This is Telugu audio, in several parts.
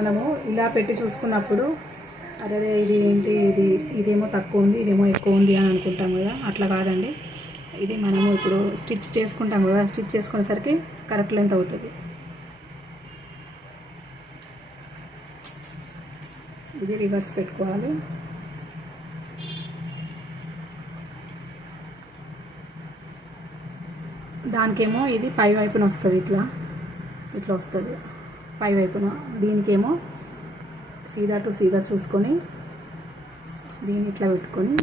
మనము ఇలా పెట్టి చూసుకున్నప్పుడు అరే ఇది ఏంటి, ఇదేమో తక్కువ ఉంది, ఇదేమో ఎక్కువ ఉంది అని అనుకుంటాం కదా. అట్లా కాదండి, ఇది మనము ఇప్పుడు స్టిచ్ చేసుకుంటాం కదా, స్టిచ్ చేసుకునేసరికి కరెక్ట్ లెంత్ అవుతుంది. ఇది రివర్స్ పెట్టుకోవాలి. దానికేమో ఇది పై వైపున వస్తుంది, ఇట్లా వస్తుంది పై వైపున. దీనికేమో సీదా టు సీదా చూసుకొని దీన్ని ఇట్లా పెట్టుకొని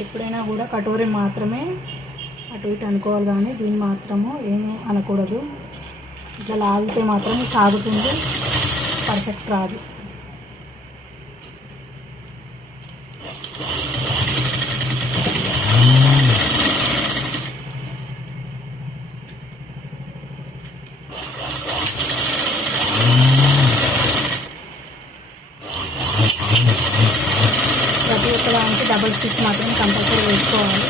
ఎప్పుడైనా కూడా కటోరీ మాత్రమే అటు ఇటు అనుకోవాలి, కానీ దీన్ని మాత్రము ఏమీ అనకూడదు. ఇట్లా లాగితే మాత్రం సాగుతుంది, పర్ఫెక్ట్ రాదు. ప్రతి ఒక్క దానికి డబుల్ స్టిచ్ మాత్రం కంపల్సరీ వేసుకోవాలి.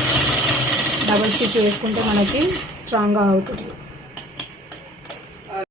డబుల్ స్టిచ్ వేసుకుంటే మనకి స్ట్రాంగ్గా అవుతుంది.